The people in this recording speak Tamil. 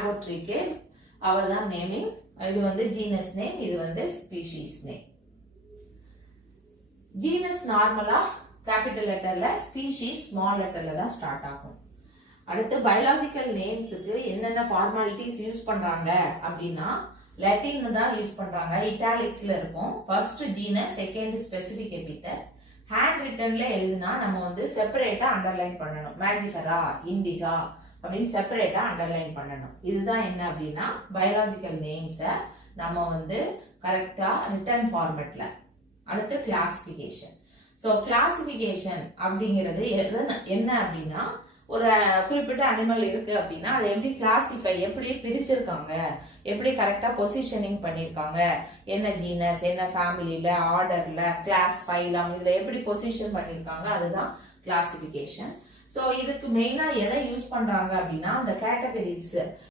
மேங்கோ ட்ரீக்கு அவர் தான் நேமிங். இது வந்து ஜீனஸ் நேம், இது வந்து ஸ்பீஷீஸ் நேம். ஜீனஸ் நார்மலா கேபிட்டல் லெட்டர்ல, ஸ்பீஷீஸ் ஸ்மால் லெட்டர்ல தான் ஸ்டார்ட் ஆகும். அடுத்து பயாலஜிக்கல் நேம்ஸுக்கு என்னென்ன ஃபார்மாலிட்டிஸ் யூஸ் பண்றாங்க அப்படின்னா லெட்டின் தான் யூஸ் பண்றாங்க. இட்டாலிக்ஸ்ல இருக்கும். First genus, second specific epithet. Hand ரிட்டன்ல எழுதுனா நம்ம வந்து செப்பரேட்டா அண்டர்லைன் பண்ணணும். மேஜிஃபெரா, இண்டிகா அப்படின்னு செப்பரேட்டா அண்டர்லைன் பண்ணணும். இதுதான் என்ன அப்படின்னா பயாலஜிக்கல் நேம்ஸை நம்ம வந்து கரெக்டா ரிட்டன் ஃபார்மேட்ல. அடுத்து கிளாசிபிகேஷன். ஸோ கிளாசிபிகேஷன் அப்படிங்கிறது என்ன அப்படின்னா ஒரு குறிப்பிட்ட அனிமல் இருக்கு அப்படின்னா அதை எப்படி கிளாசிஃபை, எப்படி பிரிச்சிருக்காங்க, எப்படி கரெக்டா பொசிஷனிங் பண்ணிருக்காங்க, என்ன ஜீனஸ், என்ன ஃபேமிலியில, ஆர்டர்ல, கிளாஸ், ஃபைலம், இதுல எப்படி பொசிஷன் பண்ணிருக்காங்க, அதுதான் கிளாசிபிகேஷன். ஸோ இதுக்கு மெயினா எதை யூஸ் பண்றாங்க அப்படின்னா அந்த கேட்டகரிஸ்